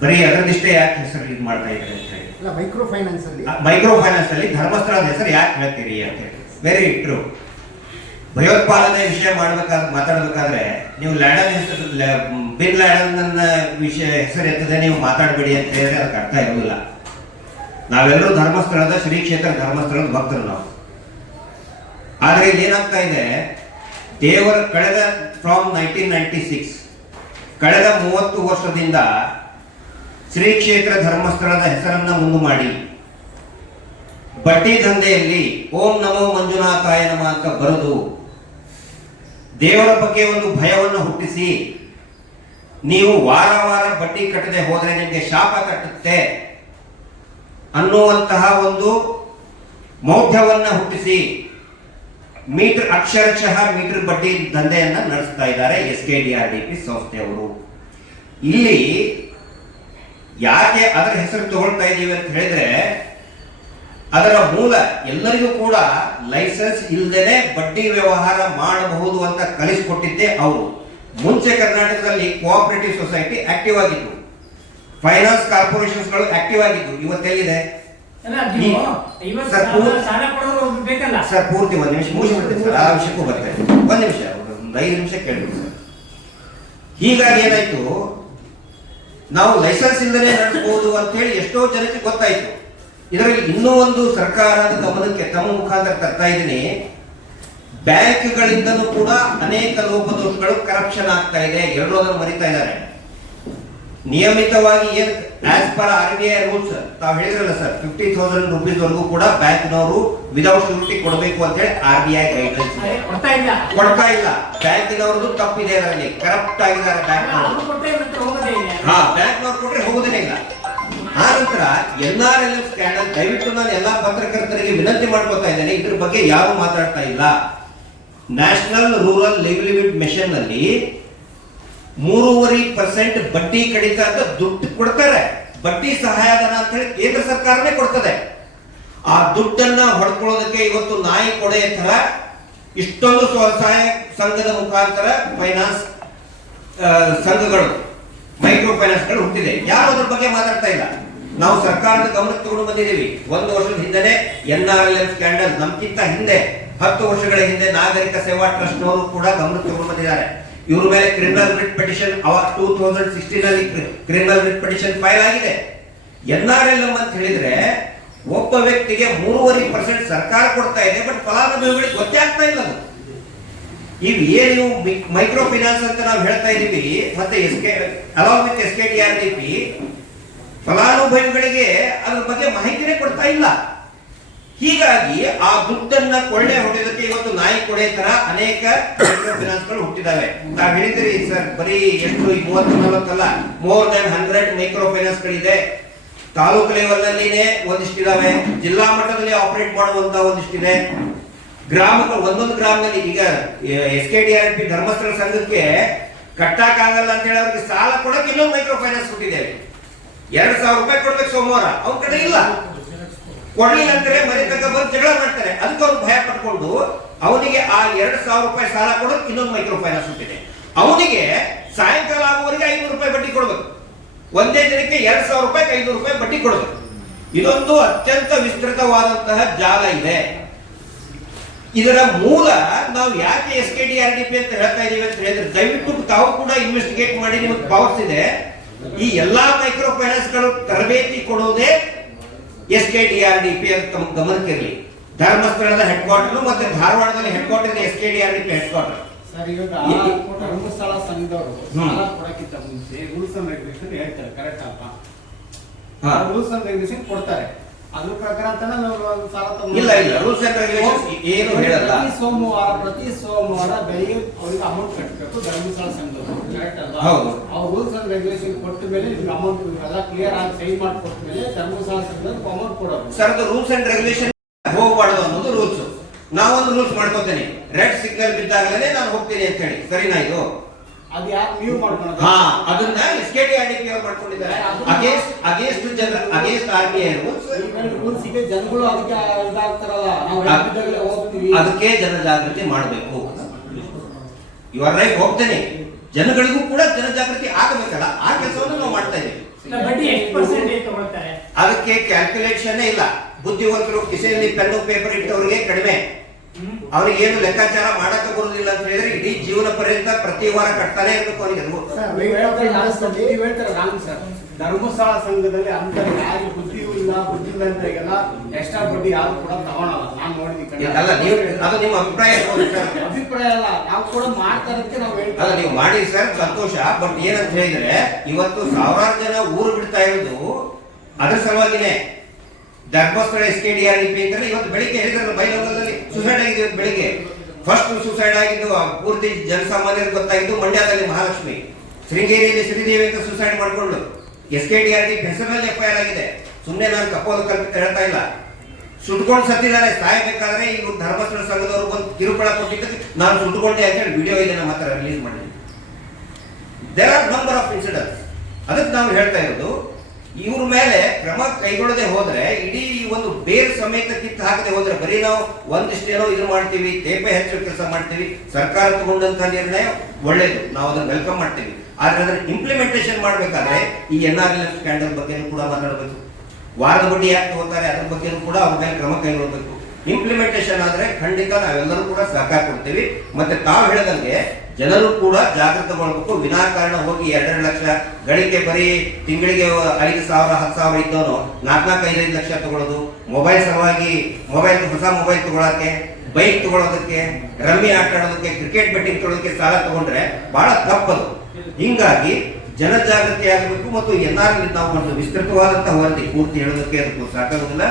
ಬರೀ ಅದರದಿಷ್ಟೇ ಯಾಕೆ ಹೆಸರು ಇದು ಮಾಡ್ತಾ ಇದ್ದಾರೆ ಅಂತ ಹೇಳಿ. ಇಲ್ಲ ಮೈಕ್ರೋ ಫೈನಾನ್ಸ್ ಅಲ್ಲಿ. ಮೈಕ್ರೋ ಫೈನಾನ್ಸ್ ಅಲ್ಲಿ ಧರ್ಮಸ್ಥಳದ ಹೆಸರು ಯಾಕೆ ಹೇಳ್ತೀರಿ ಅಂತ ಹೇಳಿ. ವೆರಿ ಟ್ರೂ ಭಯೋತ್ಪಾದನೆ ವಿಷಯ ಮಾಡ್ಬೇಕಾದ್ರೆ ಮಾತಾಡ್ಬೇಕಾದ್ರೆ ನೀವು ಲ್ಯಾಡನ್ ಹೆಸರು ಬಿನ್ ಲ್ಯಾಡನ್ ವಿಷಯ ಹೆಸರು ಎತ್ತದೆ ನೀವು ಮಾತಾಡಬೇಡಿ ಅಂತ ಹೇಳಿದ್ರೆ ಅದಕ್ಕೆ ಅರ್ಥ ಇರೋದಿಲ್ಲ ನಾವೆಲ್ಲರೂ ಧರ್ಮಸ್ಥಳದ ಶ್ರೀ ಕ್ಷೇತ್ರ ಧರ್ಮಸ್ಥಳದ ಭಕ್ತರು ನಾವು. ಆದರೆ ಏನಾಗ್ತಾ ಇದೆ ದೇವರ ಕಳೆದ ಫ್ರಾಮ್ ನೈನ್ಟೀನ್ ನೈನ್ಟಿ ಸಿಕ್ಸ್ ಕಳೆದ ಮೂವತ್ತು ವರ್ಷದಿಂದ ಶ್ರೀ ಕ್ಷೇತ್ರ ಧರ್ಮಸ್ಥಳದ ಹೆಸರನ್ನ ಮುಂದು ಮಾಡಿ. ಬಟ್ಟಿ ದಂಧೆಯಲ್ಲಿ ಓಂ ನಮೋ ಮಂಜುನಾಥಾಯ ನಮ ಅಂತ ಬರೆದು ದೇವರ ಬಗ್ಗೆ ಒಂದು ಭಯವನ್ನು ಹುಟ್ಟಿಸಿ, ನೀವು ವಾರ ವಾರ ಬಟ್ಟಿ ಕಟ್ಟದೆ ಹೋದರೆ ನಿಮಗೆ ಶಾಪ ತಟ್ಟುತ್ತೆ ಅನ್ನುವಂತಹ ಒಂದು ಮೌಢ್ಯವನ್ನು ಹುಟ್ಟಿಸಿ ಮೀಟರ್ ಅಕ್ಷರಶಃ ಮೀಟರ್ ಬಡ್ಡಿ ದಂಧೆಯನ್ನು ನಡೆಸ್ತಾ ಇದ್ದಾರೆ S K D R D P ಸಂಸ್ಥೆಯವರು. ಇಲ್ಲಿ ಯಾಕೆ ಅದರ ಹೆಸರು ತಗೊಳ್ತಾ ಇದ್ದೀವಿ ಅಂತ ಹೇಳಿದ್ರೆ ಅದರ ಮೂಲ ಎಲ್ಲರಿಗೂ ಕೂಡ ಲೈಸೆನ್ಸ್ ಇಲ್ಲದೇನೆ ಬಡ್ಡಿ ವ್ಯವಹಾರ ಮಾಡಬಹುದು ಅಂತ ಕಲಿಸಿಕೊಟ್ಟಿದ್ದೆ ಅವರು. ಮುಂಚೆ ಕರ್ನಾಟಕದಲ್ಲಿ ಕೋಆಪರೇಟಿವ್ ಸೊಸೈಟಿ ಆಕ್ಟಿವ್ ಆಗಿತ್ತು. ಫೈನಾನ್ಸ್ ಕಾರ್ಪೊರೇಷನ್ಸ್ಗಳು ಆಕ್ಟಿವ್ ಆಗಿತ್ತು ಇವತ್ತೆಲ್ಲಿದೆ ಸರ್, ಪೂರ್ತಿ- ಒಂದ್ ಕೊಡೋರು ಒಬ್ರು ಬೇಕಲ್ಲ? ಸರ್ ಪೂರ್ತಿ ಒಂದು ನಿಮಿಷ ಮುಗಿಸ್ಬಿಡ್ತೀನಿ ಸರ್ ಆ ವಿಷಯಕ್ಕೂ ಬರ್ತೇನೆ. ಒಂದು ನಿಮಿಷ ಒಂದು ಐದು ನಿಮಿಷ ಕೇಳಿ ಸರ್. ಹೀಗಾಗಿ ಏನಾಯ್ತು? ನಾವು ಲೈಸೆನ್ಸ್ ಇಲ್ಲದೆ ನಡೆಸಬಹುದು ಅಂತ ಹೇಳಿ ಎಷ್ಟೋ ಜನಕ್ಕೆ ಗೊತ್ತಾಯಿತು. ಇದರಲ್ಲಿ ಇನ್ನೂ ಒಂದು ಸರ್ಕಾರದ ಗಮನಕ್ಕೆ ತಮ್ಮ ಮುಖಾಂತರ ತರ್ತಾ ಇದ್ದೀನಿ. ಬ್ಯಾಂಕ್ಗಳಿಂದಲೂ ಕೂಡ ಅನೇಕ ಲೋಪದೋಷಗಳು ಕರಪ್ಷನ್ ಆಗ್ತಾ ಇದೆ. ಎಲ್ಲರೂ ಅದನ್ನು ಮರಿತಾ ಇದ್ದಾರೆ. ನಿಯಮಿತವಾಗಿ ಏನ್ as per R B I rules ತಾವು ಹೇಳಿದ್ರಲ್ಲ ಸರ್ ಫಿಫ್ಟಿ ತೌಸಂಡ್ ರುಪೀಸ್ ವರೆಗೂ ಕೂಡ ಬ್ಯಾಂಕ್ನವರು ವಿದೌಟ್ ಶೂರಿಟಿ ಕೊಡಬೇಕು ಅಂತ ಹೇಳಿ ಆರ್ ಬಿ ಐ ಗೈಡ್ಲೈನ್ಸ್ ಕೊಡ್ತಾ ಇಲ್ಲ. ಬ್ಯಾಂಕ್ ಬ್ಯಾಂಕಿನವ್ರದ್ದು ತಪ್ಪಿದೆ ಅದರಲ್ಲಿ. ಕರಪ್ಟ್ ಆಗಿದ್ದಾರೆ ಬ್ಯಾಂಕ್ ಬ್ಯಾಂಕ್ನವರು. ಬ್ಯಾಂಕ್ ಹಾ ಬ್ಯಾಂಕ್ನವ್ರು ಕೊಟ್ರೆ ಹೋಗುದೇ ಇಲ್ಲ. ಆ ನಂತರ N R L F scandal ದಯವಿಟ್ಟು ನಾನು ಎಲ್ಲಾ ಪತ್ರಕರ್ತರಿಗೆ ವಿನಂತಿ ಮಾಡ್ಕೊತಾ ಇದ್ದೇನೆ ಇದ್ರ ಬಗ್ಗೆ ಯಾರು ಮಾತಾಡ್ತಾ ಇಲ್ಲ. ನ್ಯಾಷನಲ್ ರೂರಲ್ ಲೈವ್ಲಿಹುಡ್ ಮಿಷನ್ನಲ್ಲಿ ಮೂರುವರೆ ಪರ್ಸೆಂಟ್ ಬಡ್ಡಿ ಕಡಿತ ಅಂತ ದುಡ್ಡು ಕೊಡ್ತಾರೆ. ಬಡ್ಡಿ ಸಹಾಯಧನ ಅಂತ ಹೇಳಿ ಕೇಂದ್ರ ಸರ್ಕಾರನೇ ಕೊಡ್ತದೆ. ಆ ದುಡ್ಡನ್ನ ಹೊಡ್ಕೊಳ್ಳೋದಕ್ಕೆ ಇವತ್ತು ನಾಯಿ ಕೊಡೆಯ ತರ ಇಷ್ಟೊಂದು ಸ್ವಸಹಾಯ ಸಂಘದ ಮುಖಾಂತರ ಫೈನಾನ್ಸ್ ಸಂಘಗಳು ಮೈಕ್ರೋ ಫೈನಾನ್ಸ್ಗಳು ಹುಟ್ಟಿದೆ. ಯಾರು ಅದ್ರ ಬಗ್ಗೆ ಮಾತಾಡ್ತಾ ಇಲ್ಲ. ನಾವು ಸರ್ಕಾರದ ಗಮನ ತಗೊಂಡು ಬಂದಿದ್ದೀವಿ. ಒಂದು ವರ್ಷದ ಹಿಂದೆನೆ N R L F scandal ನಮ್ಗಿಂತ ಹಿಂದೆ, ಹತ್ತು ವರ್ಷಗಳ ಹಿಂದೆ ನಾಗರಿಕ ಸೇವಾ ಟ್ರಸ್ಟ್ ಟ್ರಸ್ಟ್ನವರು ಕೂಡ ಗಮನ ತಗೊಂಡು ಬಂದಿದ್ದಾರೆ. ಇವ್ರ ಮೇಲೆ criminal writ petition hour two thousand sixteen ಅಲ್ಲಿ ಕ್ರಿಮಿನಲ್ ರಿಟ್ ಪಿಟಿಷನ್ ಫೈಲ್ ಆಗಿದೆ. ಎನ್ ಆರ್ ಎಲ್ ಅಂತ ಹೇಳಿದ್ರೆ ಒಬ್ಬ ವ್ಯಕ್ತಿಗೆ ಮೂರುವರೆ ಪರ್ಸೆಂಟ್ ಸರ್ಕಾರ ಕೊಡ್ತಾ ಇದೆ ಬಟ್ ಫಲಾನುಭವಿಗಳಿಗೆ ಗೊತ್ತೇ ಆಗ್ತಾ ಇಲ್ಲ ಅದು. ಈಗ ಏನು ಮೈಕ್ರೋ ಫೈನಾನ್ಸ್ ಅಂತ ನಾವು ಹೇಳ್ತಾ ಇದೀವಿ, ಮತ್ತೆ S K along with S ಫಲಾನುಭವಿಗಳಿಗೆ ಅದ್ರ ಬಗ್ಗೆ ಮಾಹಿತಿನೇ ಕೊಡ್ತಾ ಇಲ್ಲ. ಹೀಗಾಗಿ ಆ ದುಡ್ಡನ್ನ ಕೊಳ್ಳೆ ಹೊಡೆಯೋದಕ್ಕೆ ಇವತ್ತು ನಾಯಿ ಕೊಡೆ ತರ ಅನೇಕ ಫೈನಾನ್ಸ್ಗಳು ಹುಟ್ಟಿದಾವೆ. ತಾವ್ ಹೇಳಿದ್ರಿ ಸರ್, ಬರೀ ಎಷ್ಟು ಮೂವತ್ತು ನಲವತ್ತಲ್ಲ more than hundred micro finance ಗಳಿದೆ ತಾಲೂಕು ಲೆವೆಲ್ ನಲ್ಲಿನೇ ಒಂದಿಷ್ಟಿದಾವೆ. ಜಿಲ್ಲಾ ಮಟ್ಟದಲ್ಲಿ ಆಪರೇಟ್ ಮಾಡುವಂತ ಒಂದಿಷ್ಟಿದೆ. ಗ್ರಾಮಗಳು, ಒಂದೊಂದು ಗ್ರಾಮದಲ್ಲಿ ಈಗ S K D R P Dharmasthala ಸಂಘಕ್ಕೆ ಕಟ್ಟಕ್ಕಾಗಲ್ಲ ಅಂತ ಹೇಳಿ ಅವ್ರಿಗೆ ಸಾಲ ಕೊಡಕ್ಕೆ ಇನ್ನೊಂದು ಮೈಕ್ರೋ ಫೈನಾನ್ಸ್ ಕೊಟ್ಟಿದ್ದೇವೆ ಎರಡ್ ಸಾವಿರ ರೂಪಾಯಿ ಕೊಡ್ಬೇಕು ಸೋಮವಾರ. ಅವ್ರ ಕಡೆ ಇಲ್ಲ. ಕೊಡ್ಲಿಲ್ಲ ಅಂತಾರೆ, ಮನೆ ತನಕ ಬಂದು ಜಗಳ ಮಾಡ್ತಾರೆ. ಅದಕ್ಕೆ ಅವ್ರು ಭಯ ಪಟ್ಕೊಂಡು ಅವನಿಗೆ ಆ ಎರಡ್ ಸಾವಿರ ರೂಪಾಯಿ ಸಾಲ ಕೊಡೋದು, ಇನ್ನೊಂದು ಮೈಕ್ರೋ ಫೈನಾನ್ಸ್ ಹುಟ್ಟಿದೆ ಅವನಿಗೆ ಸಾಯಂಕಾಲ ಆಗುವವರೆಗೆ ಐನೂರು ರೂಪಾಯಿ ಬಡ್ಡಿ ಕೊಡಬೇಕು. ಒಂದೇ ದಿನಕ್ಕೆ ಎರಡ್ ಸಾವಿರ ರೂಪಾಯಿ ಐನೂರು ರೂಪಾಯಿ ಬಡ್ಡಿ ಕೊಡಬೇಕು. ಇದೊಂದು ಅತ್ಯಂತ ವಿಸ್ತೃತವಾದಂತಹ ಜಾಲ ಇದೆ. ಇದರ ಮೂಲ ನಾವು ಯಾಕೆ S K D R D P ಅಂತ ಹೇಳ್ತಾ ಇದೀವಿ ಅಂತ ಹೇಳಿದ್ರೆ, ದಯವಿಟ್ಟು ತಾವು ಕೂಡ ಇನ್ವೆಸ್ಟಿಗೇಟ್ ಮಾಡಿ, ನಿಮಗೆ ಪವರ್ಸ್ ಇದೆ. ಈ ಎಲ್ಲಾ ಮೈಕ್ರೋ ಫೈನಾನ್ಸ್ಗಳು ತರಬೇತಿ ಕೊಡೋದೇ S K D R D P ಅಂತ ತಮ್ಮ ಗಮನಕ್ಕೆ ಇರಲಿ ಧರ್ಮಸ್ಥಳದ ಹೆಡ್ ಕ್ವಾರ್ಟರ್ ಮತ್ತೆ ಧಾರವಾಡದಲ್ಲಿ headquarter S K D R D P headquarter sir ಇವಾಗ ಧರ್ಮಸ್ಥಳ ಸಂಘದವರು. ಸಾಲ ಕೊಡಕ್ಕಿಂತ ಮುಂಚೆ ರೂಲ್ಸ್ ಅಂಡ್ ರೆಗ್ಯುಲೇಷನ್ ಹೇಳ್ತಾರೆ ಕರೆಕ್ಟ್ ಅಲ್ವಾ ಹಾ. ರೂಲ್ಸ್ ಅಂಡ್ ರೆಗ್ಯುಲೇಷನ್ ಕೊಡ್ತಾರೆ ಅದ್ರ ಪ್ರಕಾರ ಅಂತಾನೆ ನಾವು ಸಾಲ ತಗೊಂಡು ಇಲ್ಲ ಇಲ್ಲ ರೂಲ್ಸ್ ಅಂಡ್ ರೆಗ್ಯುಲೇಷನ್ ಏನು ಹೇಳಲ್ಲ. ಪ್ರತಿ ಸೋಮವಾರ ಪ್ರತಿ ಸೋಮವಾರ ಬೆಳಿಗ್ಗೆ ಅವ್ರಿಗೆ ಅಮೌಂಟ್ ಕಟ್ಟಬೇಕು ಧರ್ಮಸ್ಥಳ ಸಂಘದವರು. ಕರೆಕ್ಟ್ ಅಲ್ವಾ? ಹೌದು. ಅವ್ರು ರೂಲ್ಸ್ ಅಂಡ್ ರೆಗ್ಯುಲೇಷನ್ ಕೊಟ್ಟ ಮೇಲೆ ನಿಮ್ಗೆ ಅಮೌಂಟ್ ಎಲ್ಲ ಕ್ಲಿಯರ್ ಆಗಿ ಸೈನ್ ಮಾಡಿ ಕೊಟ್ಟ ಮೇಲೆ ಧರ್ಮಸ್ಥಳ ಸಂಘದವ್ರು ಅಮೌಂಟ್ ಕೊಡೋದು. ಸರ್ ಅದು ರೂಲ್ಸ್ ಅಂಡ್ ರೆಗ್ಯುಲೇಷನ್ ಹೋಗಬಾರ್ದು ಅನ್ನೋದು ರೂಲ್ಸ್ ನಾವೊಂದು ರೂಲ್ಸ್ ಮಾಡ್ಕೋತೇನೆ. ರೆಡ್ ಸಿಗ್ನಲ್ ಬಿದ್ದಾಗಲೇ ನಾನು ಹೋಗ್ತೀನಿ ಅಂತ ಹೇಳಿ. ಸರಿನಾ ಇದು? ಅದು ಯಾಕೆ ನೀವು ಮಾಡ್ಕೊಳೋದು ಹಾ ಅದನ್ನ S K D R D P ಅವ್ರು ಮಾಡ್ಕೊಂಡಿದ್ದಾರೆ ಅಗೇನ್ಸ್ಟ್ ಅಗೇನ್ಸ್ಟ್ ಜನ against R B I rules rules ಇದೆ ಜನಗಳು ಅದಕ್ಕೆ ಇದಾಗ್ತಾರಲ್ಲ ನಾವು ಹೋಗ್ತೀವಿ ಅದಕ್ಕೆ ಜನಜಾಗೃತಿ ಮಾಡಬೇಕು ಇವರ ರೈಟ್ ಹೋಗ್ತೇನೆ. ಜನಗಳಿಗೂ ಕೂಡ ಜನಜಾಗೃತಿ ಆಗಬೇಕಲ್ಲ ಆ ಕೆಲಸವನ್ನು ನಾವು ಮಾಡ್ತಾ ಇದ್ದೀವಿ. ಅದಕ್ಕೆ ಕ್ಯಾಲ್ಕುಲೇಷನ್ ಇಲ್ಲ. ಬುದ್ಧಿವಂತರು ಕಿಸೆಯಲ್ಲಿ ಪೆನ್ನು ಪೇಪರ್ ಇಟ್ಟವರಿಗೆ ಕಡಿಮೆ. ಹ್ಮ್. ಅವ್ರಿಗೆ ಏನು ಲೆಕ್ಕಾಚಾರ ಮಾಡಕ್ಕೆ ಬರುದಿಲ್ಲ ಅಂತ ಹೇಳಿದ್ರೆ ಇಡೀ ಜೀವನ ಪರ್ಯಂತ ಪ್ರತಿ ವಾರ ಕಟ್ತಾನೆ ಇರ್ಬೇಕು ಅವನಿಗೆ ಧರ್ಮಸ್ಥಳ ಸಂಘದಲ್ಲಿ ಅಂತ ಯಾರಿಗೆ ಬುದ್ಧಿಯೂ ಇಲ್ಲ ಬುದ್ಧಿ ಇಲ್ಲ ಅಂತವರಿಗೆಲ್ಲ ಎಕ್ಸ್ಟ್ರಾ ಬಡ್ಡಿ ಯಾರು ಕೂಡ ತಗೊಳಲ್ಲ. ನಾನು ನೋಡಿದ್ದೀನಿ ಅಲ್ಲ ನೀವು ಅದು ನಿಮ್ಮ ಅಭಿಪ್ರಾಯ ಸರ್. ಅಭಿಪ್ರಾಯ ಅಲ್ಲ ನಾವು ಕೂಡ ಮಾಡ್ತಾರಕ್ಕೆ ನಾವು ಅಲ್ಲ ನೀವು ಮಾಡಿ ಸರ್ ಸಂತೋಷ ಬಟ್ ಏನಂತ ಹೇಳಿದ್ರೆ ಇವತ್ತು ಸಾವಿರಾರು ಜನ ಊರು ಬಿಡ್ತಾ ಇರೋದು ಅದ್ರ ಸಲುವಾಗಿನೇ Dharmasthala S K D R D P ಅಂತಂದ್ರೆ ಇವತ್ತು ಬೆಳಿಗ್ಗೆ ಹೇಳಿದ್ರಲ್ಲ ಬೈಲೋಗಲ್ಲಿ ಸುಸೈಡ್ ಆಗಿದೆ ಇವತ್ತು ಬೆಳಿಗ್ಗೆ. ಫಸ್ಟ್ ಸುಸೈಡ್ ಆಗಿದ್ದು ಪೂರ್ತಿ ಜನಸಾಮಾನ್ಯರಿಗೆ ಗೊತ್ತಾಗಿದ್ದು ಮಂಡ್ಯದಲ್ಲಿ ಮಹಾಲಕ್ಷ್ಮಿ. ಶೃಂಗೇರಿಯಲ್ಲಿ ಶ್ರೀದೇವಿ ಅಂತ ಸುಸೈಡ್ ಮಾಡಿಕೊಂಡು. S K D R T ಹೆಸರಲ್ಲಿ ಎಫ್ ಐ ಆಗಿದೆ. ಸುಮ್ಮನೆ ನಾನು ತಪ್ಪೋದು ಕಲ್ಪಿತ ಹೇಳ್ತಾ ಇಲ್ಲ. ಸುಟ್ಕೊಂಡು ಸತ್ತಿದ್ದಾರೆ. ಸಾಯಬೇಕಾದ್ರೆ ಇವರು ಧರ್ಮಸ್ಥಳ ಸಂಘದವರು ಬಂದು ಕಿರುಕುಳ ಕೊಟ್ಟಿದ್ದು ನಾನು ಸುಟ್ಕೊಂಡೆ ಅಂತ ಹೇಳಿ ವಿಡಿಯೋ ಇದೆ ನಮ್ಮ ಹತ್ರ ರಿಲೀಸ್ ಮಾಡಿ there are number of incidents ಅದಕ್ಕೆ ನಾವು ಹೇಳ್ತಾ ಇರೋದು ಇವ್ರ ಮೇಲೆ ಕ್ರಮ ಕೈಗೊಳ್ಳದೆ ಹೋದ್ರೆ ಇಡೀ ಒಂದು ಬೇರ್ ಸಮೇತ ಕಿತ್ತು ಹಾಕದೆ ಹೋದ್ರೆ ಬರೀ ನಾವು ಒಂದಿಷ್ಟೇನೋ ಇದು ಮಾಡ್ತೀವಿ, ತೇಪೆ ಹೆಚ್ಚು ಕೆಲಸ ಮಾಡ್ತೀವಿ, ಸರ್ಕಾರ ತಗೊಂಡಂತ ನಿರ್ಣಯ ಒಳ್ಳೇದು. ನಾವು ಅದನ್ನ ವೆಲ್ಕಮ್ ಮಾಡ್ತೀವಿ. ಆದ್ರೆ ಅದನ್ನ ಇಂಪ್ಲಿಮೆಂಟೇಷನ್ ಮಾಡ್ಬೇಕಾದ್ರೆ ಈ ಎನ್ ಆರ್ ಎಲ್ ಸ್ಕ್ಯಾಂಡಲ್ ಬಗ್ಗೆ ಕೂಡ ಮಾತಾಡಬೇಕು. ವಾರದ ಬಡ್ಡಿ ಯಾಕೆ ತಗೋತಾರೆ, ಅದ್ರ ಬಗ್ಗೆನೂ ಕೂಡ ಅವ್ರ ಮೇಲೆ ಕ್ರಮ ಕೈಗೊಳ್ಳಬೇಕು ಇಂಪ್ಲಿಮೆಂಟೇಷನ್ ಆದ್ರೆ ಖಂಡಿತ ನಾವೆಲ್ಲರೂ ಕೂಡ ಸಹಕಾರ ಕೊಡ್ತೀವಿ. ಮತ್ತೆ ತಾವು ಹೇಳದಂಗೆ ಜನರು ಕೂಡ ಜಾಗೃತಗೊಳ್ಬೇಕು ವಿನಾಕಾರಣ ಹೋಗಿ ಎರಡೆರಡು ಲಕ್ಷ ಗಳಿಕೆ ಬರೀ ತಿಂಗಳಿಗೆ ಐದು ಸಾವಿರ, ಹತ್ತು ಸಾವಿರ ಇದ್ದವನು ನಾಲ್ಕು ಐದೈದು ಲಕ್ಷ ತಗೊಳ್ಳೋದು. ಮೊಬೈಲ್ ಸಲುವಾಗಿ ಮೊಬೈಲ್ ಹೊಸ ಮೊಬೈಲ್ ತಗೊಳಕ್ಕೆ ಬೈಕ್ ತಗೊಳ್ಳೋದಕ್ಕೆ ರಮ್ಮಿ ಆಟ ಆಡೋದಕ್ಕೆ ಕ್ರಿಕೆಟ್ ಬೆಟ್ಟಿಂಗ್ ತಗೊಳ್ಳೋದಕ್ಕೆ ಸಾಲ ತಗೊಂಡ್ರೆ ಬಹಳ ತಪ್ಪದು. ಹಿಂಗಾಗಿ ಜನಜಾಗೃತಿ ಆಗಬೇಕು ಮತ್ತು ಎನ್ ಆರ್ ನಾವು ಒಂದು ವಿಸ್ತೃತವಾದಂತಹ ವರದಿ ಪೂರ್ತಿ ಹೇಳೋದಕ್ಕೆ ಅದಕ್ಕೆ ಸಾಕಾಗುದಿಲ್ಲ.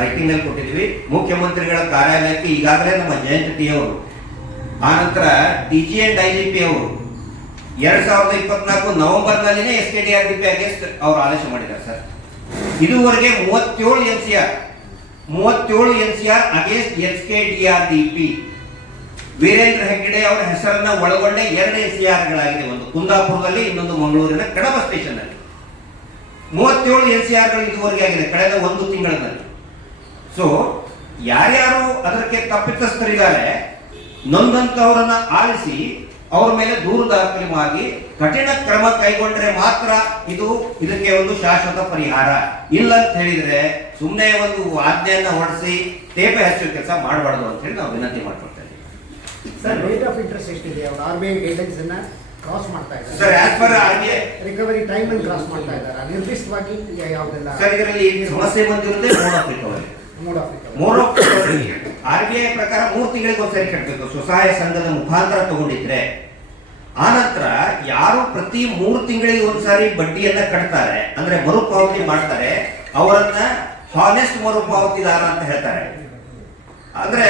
ರೈಟಿಂಗ್ನಲ್ಲಿ ಕೊಟ್ಟಿದ್ವಿ ಮುಖ್ಯಮಂತ್ರಿಗಳ ಕಾರ್ಯಾಲಯಕ್ಕೆ ಈಗಾಗಲೇ ನಮ್ಮ ಜಯಂತ್ ಟಿ ಅವರು ಆನಂತರ D G and I G P ಅವರು ಎರಡ್ ಸಾವಿರದ ಇಪ್ಪತ್ನಾಲ್ಕು November ನಲ್ಲಿನೇ S K D R D P against ಅವರು ಆದೇಶ ಮಾಡಿದ್ದಾರೆ ಸರ್. ಇದುವರೆಗೆ ಮೂವತ್ತೇಳು ಎನ್ ಸಿ ಆರ್, ಮೂವತ್ತೇಳು N C R against S K D R D P Veerendra Heggade ಅವರ ಹೆಸರನ್ನ ಒಳಗೊಂಡ ಎರಡು ಎನ್ ಸಿ ಗಳಾಗಿದೆ ಒಂದು ಕುಂದಾಪುರದಲ್ಲಿ, ಇನ್ನೊಂದು ಮಂಗಳೂರಿನ ಕಡಬ ಸ್ಟೇಷನ್ ಅಲ್ಲಿ ಮೂವತ್ತೇಳು ಎನ್ ಸಿ ಆರ್ಗಳು ಇದುವರೆಗೆ ಆಗಿದೆ ಕಳೆದ ಒಂದು ತಿಂಗಳಲ್ಲಿ ಸೊ ಯಾರ್ಯಾರು ಅದಕ್ಕೆ ತಪ್ಪಿತಸ್ಥರಿದ್ದಾರೆ, ನೊಂದಂತವರನ್ನ ಆಲಿಸಿ ಅವರ ಮೇಲೆ ದೂರು ದಾಖಲೆ ಮಾಡಿ ಕಠಿಣ ಕ್ರಮ ಕೈಗೊಂಡ್ರೆ ಮಾತ್ರ ಇದು ಇದಕ್ಕೆ ಒಂದು ಶಾಶ್ವತ ಪರಿಹಾರ. ಇಲ್ಲ ಅಂತ ಹೇಳಿದ್ರೆ ಸುಮ್ಮನೆ ಒಂದು ಆಜ್ಞೆಯನ್ನ ಹೊಡೆಸಿ, ತೇಪೆ ಹೆಸರು ಕೆಲಸ ಮಾಡಬಾರ್ದು ಅಂತ ಹೇಳಿ ನಾವು ವಿನಂತಿ ಇದ್ದೀವಿ ಸರ್ ರೇಟ್ ಆಫ್ ಇಂಟ್ರೆಸ್ಟ್ ಎಷ್ಟಿದೆ? ಅವ್ರು ಆರ್ ಬಿ ಐ ಗೈಡ್ಲೈನ್ಸ್ ಅನ್ನ ಕ್ರಾಸ್ ಮಾಡ್ತಾ ಸರ್ ಇದ್ದಾರೆ as per R B I recovery time ಅನ್ನು ಕ್ರಾಸ್ ಮಾಡ್ತಾ ಇದ್ದಾರೆ. ನಿರ್ದಿಷ್ಟವಾಗಿ ಯಾವುದೆಲ್ಲ? ಸರ್ ಇದರಲ್ಲಿ ಸಮಸ್ಯೆ ಬಂದಿರೋದೇ mode of recovery mode of recovery mode of recovery R B I ಪ್ರಕಾರ ಮೂರು ತಿಂಗಳಿಗೆ ಒಂದ್ಸರಿ ಕಟ್ಟಬೇಕು ಸ್ವಸಹಾಯ ಸಂಘದ ಮುಖಾಂತರ ತಗೊಂಡಿದ್ರೆ ಆನಂತರ ಯಾರು ಪ್ರತಿ ಮೂರು ತಿಂಗಳಿಗೆ ಒಂದ್ಸಾರಿ ಬಡ್ಡಿಯನ್ನ ಕಟ್ತಾರೆ ಅಂದ್ರೆ ಮರುಪಾವತಿ ಮಾಡ್ತಾರೆ ಅವರನ್ನ ಹಾನೆಸ್ಟ್ ಮರುಪಾವತಿದಾರ ಅಂತ ಹೇಳ್ತಾರೆ. ಅಂದ್ರೆ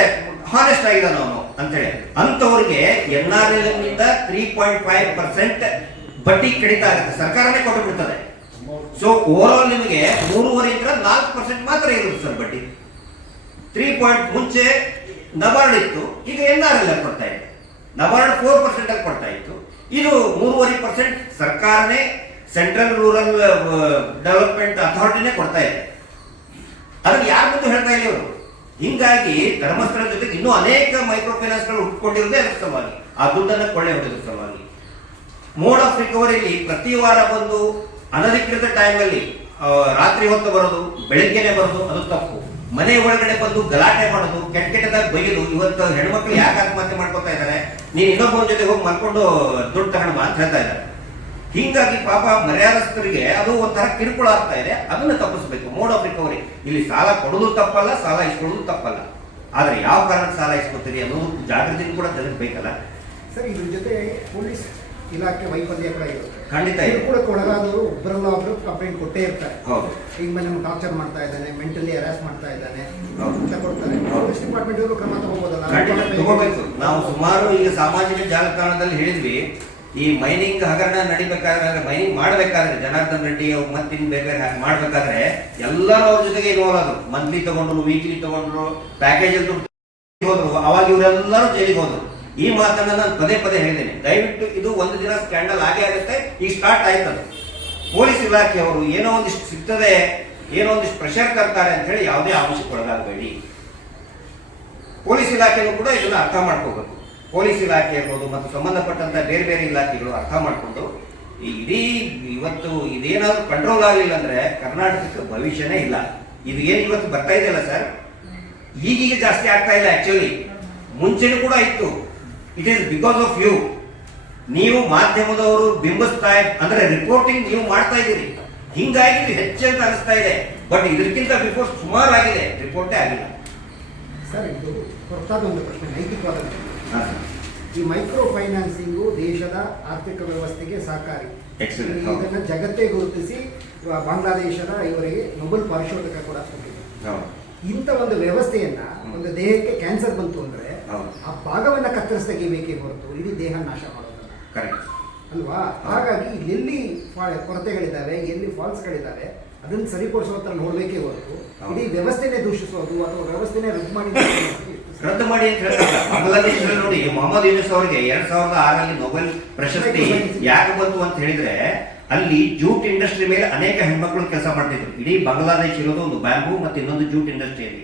ಹಾನೆಸ್ಟ್ ಆಗಿದ್ದಾನ ಅವನು ಅಂತೇಳಿ. ಅಂತವ್ರಿಗೆ ಎನ್ ಆರ್ ಎಲ್ನಿಂದ ತ್ರೀ ಪಾಯಿಂಟ್ ಫೈವ್ ಪರ್ಸೆಂಟ್ ಬಡ್ಡಿ ಕಡಿತ ಆಗುತ್ತೆ. ಸರ್ಕಾರನೇ ಕೊಟ್ಟು ಬಿಡ್ತದೆ ಸೊ ಓವರ್ ಆಲ್ ನಿಮಗೆ ಮೂರುವರೆಯಿಂದ ನಾಲ್ಕು ಪರ್ಸೆಂಟ್ ಮಾತ್ರ ಇರುತ್ತೆ ಸರ್ ಬಡ್ಡಿ. ತ್ರೀ ಪಾಯಿಂಟ್ ಮುಂಚೆ ನಬಾರ್ಡ್ ಇತ್ತು, ಈಗ ಎನ್ ಆರ್ ಎಲ್ ಕೊಡ್ತಾ ಇದೆ. ನಬಾರ್ಡ್ ಫೋರ್ ಪರ್ಸೆಂಟ್ ಅಲ್ಲಿ ಕೊಡ್ತಾ ಇತ್ತು. ಇದು ಮೂರುವರೆ ಪರ್ಸೆಂಟ್ ಸರ್ಕಾರನೇ ಸೆಂಟ್ರಲ್ ರೂರಲ್ ಡೆವಲಪ್ಮೆಂಟ್ ಅಥಾರಿಟಿನೇ ಕೊಡ್ತಾ ಇದೆ. ಅದಕ್ಕೆ ಯಾರ ಮುಂದೆ ಹೇಳ್ತಾ ಇಲ್ಲ ಇವರು? ಹಿಂಗಾಗಿ ಧರ್ಮಸ್ಥಳ ಜೊತೆಗೆ ಇನ್ನೂ ಅನೇಕ ಮೈಕ್ರೋ ಫೈನಾನ್ಸ್ಗಳು ಅದರ ಸಲುವಾಗಿ ಆ ದುಡ್ಡನ್ನು ಕೊಳ್ಳೆ ಹೊಡೆದ ಸಲುವಾಗಿ ಮೋಡ್ ಆಫ್ ರಿಕವರಿಲಿ ಪ್ರತಿ ವಾರ ಬಂದು ಅನಧಿಕೃತ ಟೈಮಲ್ಲಿ ರಾತ್ರಿ ಹೊತ್ತು ಬರೋದು, ಬೆಳಗ್ಗೆನೆ ಬರೋದು, ಅದು ತಪ್ಪು. ಮನೆ ಒಳಗಡೆ ಬಂದು ಗಲಾಟೆ ಮಾಡೋದು, ಕೆಟ್ಟ ಕೆಟ್ಟದಾಗ ಬೈಯೋದು, ಇವತ್ತು ಹೆಣ್ಮಕ್ಳು ಯಾಕೆ ಆತ್ಮಹತ್ಯೆ ಮಾಡ್ಕೊತಾ ಇದ್ದಾರೆ? ನೀನು ಇನ್ನೊಬ್ಬನ ಜೊತೆ ಹೋಗಿ ಮಲ್ಕೊಂಡು ದುಡ್ಡು ತಗೊಂಡು ಅಂತ ಹೇಳ್ತಾ ಇದ್ದಾರೆ. ಹಿಂಗಾಗಿ ಪಾಪ ಮರ್ಯಾದಸ್ಥರಿಗೆ ಅದು ಒಂಥರ ಕಿರುಕುಳ ಆಗ್ತಾ ಇದೆ ಅದನ್ನ ತಪ್ಪಿಸಬೇಕು. Mode of recovery. ಇಲ್ಲಿ ಸಾಲ ಕೊಡೋದು ತಪ್ಪಲ್ಲ ಸಾಲ ಇಸ್ಕೊಳ್ಳೋದು ತಪ್ಪಲ್ಲ. ಆದ್ರೆ ಯಾವ ಕಾರಣಕ್ಕೆ ಸಾಲ ಇಸ್ಕೊತೀರಿ ಅದು ಜಾಗೃತಿ ಕೂಡ ತಿಳಿಸ್ಬೇಕಲ್ಲ ಸರ್ ಇದ್ರ ಜೊತೆ ಪೊಲೀಸ್ ಇಲಾಖೆ ವೈಫಲ್ಯ ಕೂಡ ಇರುತ್ತೆ ಖಂಡಿತ ಇದು. ಕೂಡ ಒಳಗಾದವರು ಒಬ್ಬರಲ್ಲ ಒಬ್ರು ಕಂಪ್ಲೇಂಟ್ ಕೊಟ್ಟೇ ಇರ್ತಾರೆ. ಹೌದು. ಈಗ ಮೇಲೆ ನಮ್ಗೆ ಟಾರ್ಚರ್ ಮಾಡ್ತಾ ಇದ್ದಾನೆ ಮೆಂಟಲಿ ಹರಾಸ್ ಮಾಡ್ತಾ ಇದ್ದಾನೆ ಅಂತ ಕೊಡ್ತಾರೆ. ಪೊಲೀಸ್ ಡಿಪಾರ್ಟ್ಮೆಂಟ್ ಅವರು ಕ್ರಮ ತಗೋಬೋದಲ್ಲ? ನಾವು ಸುಮಾರು ಈಗ ಸಾಮಾಜಿಕ ಜಾಲತಾಣದಲ್ಲಿ ಹೇಳಿದ್ವಿ ಈ ಮೈನಿಂಗ್ ಹಗರಣ ನಡಿಬೇಕಾದ್ರೆ ಮೈನಿಂಗ್ ಮಾಡ್ಬೇಕಾದ್ರೆ, ಜನಾರ್ದನ್ ರೆಡ್ಡಿ ಅವ್ರು ಮತ್ತಿನ್ ಬೇರೆ ಬೇರೆ ಮಾಡ್ಬೇಕಾದ್ರೆ ಎಲ್ಲರೂ ಅವ್ರ ಜೊತೆಗೆ ಇನ್ವಾಲ್ವ್ ಆದ್ರು. ಮಂತ್ಲಿ ತಗೊಂಡ್ರು ವೀಕ್ಲಿ ತಗೊಂಡ್ರು ಪ್ಯಾಕೇಜ್ ಹೋದ್ರು. ಅವಾಗ ಇವರೆಲ್ಲರೂ ಜೈಲಿಗೆ ಹೋದ್ರು. ಈ ಮಾತನ್ನ ನಾನು ಪದೇ ಪದೇ ಹೇಳಿದ್ದೇನೆ. ದಯವಿಟ್ಟು ಇದು ಒಂದು ದಿನ ಸ್ಕ್ಯಾಂಡಲ್ ಆಗೇ ಆಗುತ್ತೆ. ಈಗ ಸ್ಟಾರ್ಟ್ ಆಯ್ತದೆ. ಪೊಲೀಸ್ ಇಲಾಖೆಯವರು ಏನೋ ಒಂದಿಷ್ಟು ಸಿಗ್ತದೆ, ಏನೋ ಒಂದಿಷ್ಟು ಪ್ರೆಷರ್ ತರ್ತಾರೆ ಅಂತ ಹೇಳಿ ಯಾವುದೇ ಆಮಿಷಕ್ಕೆ ಒಳಗಾಗಬೇಡಿ. ಪೊಲೀಸ್ ಇಲಾಖೆಯೂ ಕೂಡ ಇದನ್ನ ಅರ್ಥ ಮಾಡ್ಕೋಬೇಕು. ಪೊಲೀಸ್ ಇಲಾಖೆ ಇರ್ಬೋದು ಮತ್ತು ಸಂಬಂಧಪಟ್ಟಂತ ಬೇರೆ ಬೇರೆ ಇಲಾಖೆಗಳು ಅರ್ಥ ಮಾಡಿಕೊಂಡು ಈ ಇಡೀ ಇವತ್ತು ಇದೇನಾದ್ರು ಕಂಟ್ರೋಲ್ ಆಗಲಿಲ್ಲ ಅಂದ್ರೆ ಕರ್ನಾಟಕಕ್ಕೆ ಭವಿಷ್ಯನೇ ಇಲ್ಲ. ಇದು ಏನು ಇವತ್ತು ಬರ್ತಾ ಇದೆಯಲ್ಲ ಸರ್ ಈಗೀಗ ಜಾಸ್ತಿ ಆಗ್ತಾ ಇಲ್ಲ ಆಕ್ಚುಲಿ ಮುಂಚೆನೂ ಕೂಡ ಇತ್ತು. It is because of you ನೀವು ಮಾಧ್ಯಮದವರು ಬಿಂಬಿಸ್ತಾ ಅಂದ್ರೆ ರಿಪೋರ್ಟಿಂಗ್ ನೀವು ಮಾಡ್ತಾ ಇದ್ದೀರಿ. ಹಿಂಗಾಗಿ ಹೆಚ್ಚು ಅಂತ ಅನಿಸ್ತಾ ಇದೆ. ಬಟ್ ಇದಕ್ಕಿಂತ ಬಿಫೋರ್ ಸುಮಾರು ಆಗಿದೆ ರಿಪೋರ್ಟೇ ಆಗಿಲ್ಲ. ಸರ್ ಇದು ಹೊರತಾದ ಒಂದು ಪ್ರಶ್ನೆ. ನೈತಿಕವಾದ. ಹಾ, ಈ ಮೈಕ್ರೋ ಫೈನಾನ್ಸಿಂಗು ದೇಶದ ಆರ್ಥಿಕ ವ್ಯವಸ್ಥೆಗೆ ಸಹಕಾರಿ. ಇದನ್ನು ಜಗತ್ತೇ ಗುರುತಿಸಿ ಬಾಂಗ್ಲಾದೇಶದ ಇವರಿಗೆ ನೊಬಲ್ ಪಾರಿಶೋಧಕ ಕೂಡ ಕೊಟ್ಟಿದೆ. ಇಂಥ ಒಂದು ವ್ಯವಸ್ಥೆಯನ್ನ ಒಂದು ದೇಹಕ್ಕೆ ಕ್ಯಾನ್ಸರ್ ಬಂತು ಅಂದ್ರೆ ಆ ಭಾಗವನ್ನ ಕತ್ತರಿಸಿ ತೆಗಿಬೇಕೇ ಹೊರತು ಇಡೀ ದೇಹ ನಾಶ ಮಾಡೋದಲ್ಲ ಕರೆಕ್ಟ್ ಅಲ್ವಾ? ಹಾಗಾಗಿ ಎಲ್ಲಿ ಕೊರತೆಗಳಿದ್ದಾವೆ ಎಲ್ಲಿ ಫಾಲ್ಸ್ಗಳಿದ್ದಾವೆ ಅದನ್ನು ಸರಿಪಡಿಸುವ ಥರ ನೋಡ್ಬೇಕೇ ಹೊರತು. ಇಡೀ ವ್ಯವಸ್ಥೆನೇ ದೂಷಿಸೋದು ಅಥವಾ ವ್ಯವಸ್ಥೆನೇ ರದ್ದು ಮಾಡಿ ರದ್ದು ಮಾಡಿ ಅಂತ ಹೇಳ್ತಾರೆ. ನೋಡಿ, ಮೊಹಮ್ಮದ್ ಯೂನಿಸ್ ಅವರಿಗೆ ಎರಡ್ ಸಾವಿರದ ಆರಲ್ಲಿ ನೊಬೆಲ್ ಪ್ರಶಸ್ತಿ ಯಾಕೆ ಬಂತು ಅಂತ ಹೇಳಿದ್ರೆ, ಅಲ್ಲಿ ಜೂಟ್ ಇಂಡಸ್ಟ್ರಿ ಮೇಲೆ ಅನೇಕ ಹೆಣ್ಮಕ್ಳು ಕೆಲಸ ಮಾಡ್ತಿದ್ರು. ಇಡೀ ಬಾಂಗ್ಲಾದೇಶ ಇರೋದು ಒಂದು ಬ್ಯಾಂಬು ಮತ್ತೆ ಇನ್ನೊಂದು ಜೂಟ್ ಇಂಡಸ್ಟ್ರಿಯಲ್ಲಿ.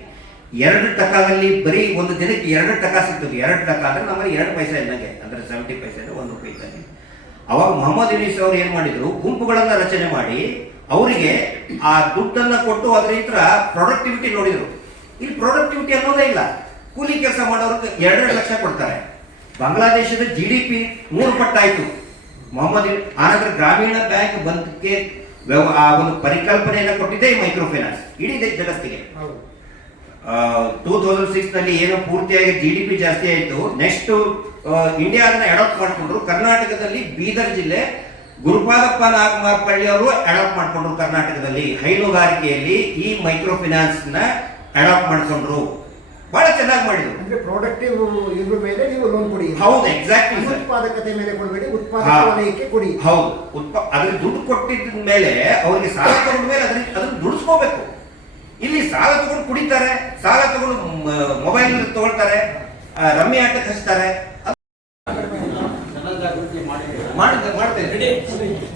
ಎರಡು ಟಕಾದಲ್ಲಿ, ಬರೀ ಒಂದು ದಿನಕ್ಕೆ ಎರಡು ಟಕ ಸಿಗ್ತದೆ. ಎರಡು ಟಕ ಅಂದ್ರೆ ನಮ್ಮಲ್ಲಿ ಎರಡು ಪೈಸೆ ಇದ್ದಂಗೆ, ಅಂದ್ರೆ ಸೆವೆಂಟಿ ಪೈಸೆ ಒಂದು ರೂಪಾಯಿ ಇದ್ದಂಗೆ. ಅವಾಗ ಮೊಹಮ್ಮದ್ ಯೂನಿಸ್ ಅವರು ಏನ್ ಮಾಡಿದ್ರು? ಗುಂಪುಗಳನ್ನ ರಚನೆ ಮಾಡಿ, ಅವರಿಗೆ ಆ ದುಡ್ಡನ್ನ ಕೊಟ್ಟು ಅದರಿಂದ ಪ್ರೊಡಕ್ಟಿವಿಟಿ ನೋಡಿದ್ರು. ಇಲ್ಲಿ ಪ್ರೊಡಕ್ಟಿವಿಟಿ ಅನ್ನೋದೇ ಇಲ್ಲ. ಕೂಲಿ ಕೆಲಸ ಮಾಡೋರಿಗೆ ಎರಡೆರಡು ಲಕ್ಷ ಕೊಡ್ತಾರೆ. ಬಾಂಗ್ಲಾದೇಶದ ಜಿ ಡಿ ಪಿ ಮೂರು ಪಟ್ಟಾಯ್ತು. ಮೊಹಮ್ಮದ್ ಆನಂತರ ಗ್ರಾಮೀಣ ಬ್ಯಾಂಕ್ ಬಂದಕ್ಕೆ ವ್ಯವ- ಆ ಒಂದು ಪರಿಕಲ್ಪನೆಯನ್ನು ಕೊಟ್ಟಿದ್ದೆ ಈ ಮೈಕ್ರೋ ಫೈನಾನ್ಸ್ ಇಡೀ ಜಗತ್ತಿಗೆ. ಹೌದು. ಟೂ ತೌಸಂಡ್ ಸಿಕ್ಸ್ನಲ್ಲಿ ಏನೋ ಪೂರ್ತಿಯಾಗಿ ಜಿ ಡಿ ಪಿ ಜಾಸ್ತಿ ಆಯಿತು. ನೆಕ್ಸ್ಟ್ ಇಂಡಿಯಾದನ್ನ ಅಡಾಪ್ಟ್ ಮಾಡಿಕೊಂಡ್ರು. ಕರ್ನಾಟಕದಲ್ಲಿ ಬೀದರ್ ಜಿಲ್ಲೆ ಗುರುಪಾದಪ್ಪ ನಾಗಮಾರ್ಪಳ್ಳಿ ಅವರು ಅಡಾಪ್ಟ್ ಮಾಡ್ಕೊಂಡ್ರು ಕರ್ನಾಟಕದಲ್ಲಿ. ಹೈನುಗಾರಿಕೆಯಲ್ಲಿ ಈ ಮೈಕ್ರೋ ಫೈನಾನ್ಸ್ನ ಅಡಾಪ್ಟ್ ಮಾಡ್ಕೊಂಡ್ರು. ಚೆನ್ನಾಗಿ ಮಾಡಿದ್ರು ಅಂದ್ರೆ ಪ್ರಾಡಕ್ಟಿವ್ ಇದ್ರ ಮೇಲೆ ನೀವು ಲೋನ್ ಕೊಡಿ. ಹೌದು ಎಕ್ಸಾಕ್ಟ್ಲಿ ಉತ್ಪಾದಕತೆ ಮೇಲೆ ಕೊಡಬೇಡಿ ಉತ್ಪಾದಕ ಹಾ. ವಲಯಕ್ಕೆ ಕೊಡಿ. ಹೌದು. ಉತ್ಪ ಅದ್ರ ದುಡ್ಡು ಕೊಟ್ಟಿದ್ದ ಮೇಲೆ ಅವರಿಗೆ ಸಾಲ ತಗೊಂಡ ಮೇಲೆ ಅದ್ರ ಅದನ್ನ ದುಡಿಸ್ಕೋಬೇಕು. ಇಲ್ಲಿ ಸಾಲ ತಗೊಂಡು ಕುಡಿತಾರೆ ಸಾಲ ತಗೊಂಡು ಮೊಬೈಲ್ ತಗೊಳ್ತಾರೆ ರಮ್ಮಿ ಆಟಕ್ಕೆ ಹಚ್ತಾರೆ.